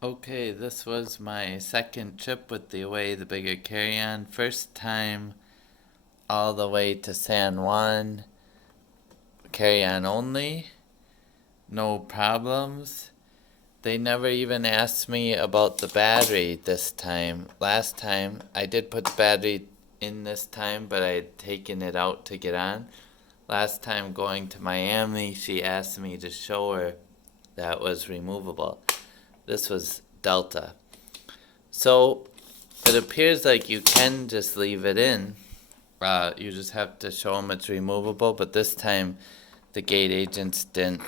Okay, this was my second trip with the Away the Bigger Carry-On. First time all the way to San Juan, carry-on only, no problems. They never even asked me about the battery this time. Last time, I did put the battery in this time, but I had taken it out to get on. Last time going to Miami, she asked me to show her that was removable. This was Delta. So it appears like you can just leave it in. You just have to show them it's removable, but this time the gate agents didn't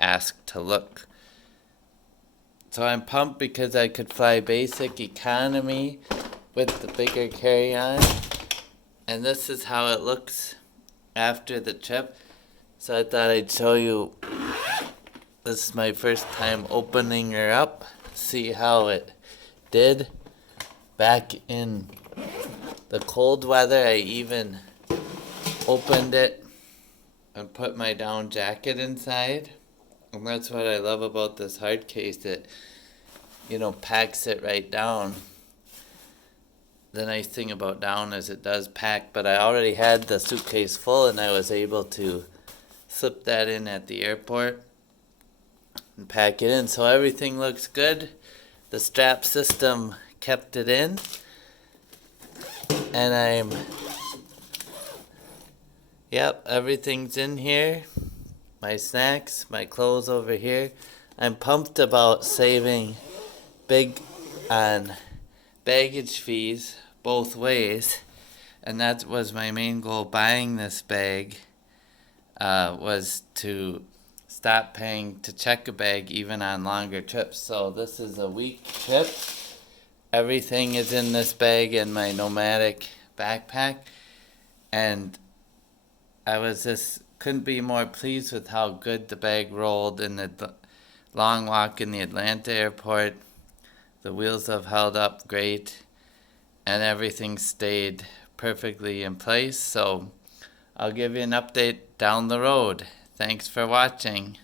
ask to look. So I'm pumped because I could fly basic economy with the bigger carry-on. And this is how it looks after the trip. So I thought I'd show you. This is my first time opening her up. See how it did. Back in the cold weather, I even opened it and put my down jacket inside. And that's what I love about this hard case. It, packs it right down. The nice thing about down is it does pack, but I already had the suitcase full and I was able to slip that in at the airport and pack it in. So everything looks good. The strap system kept it in. And everything's in here. My snacks, my clothes over here. I'm pumped about saving big on baggage fees both ways. And that was my main goal buying this bag, was to stop paying to check a bag even on longer trips. So this is a week trip. Everything is in this bag in my nomadic backpack. And I couldn't be more pleased with how good the bag rolled in the long walk in the Atlanta airport. The wheels have held up great, and everything stayed perfectly in place. So I'll give you an update down the road. Thanks for watching.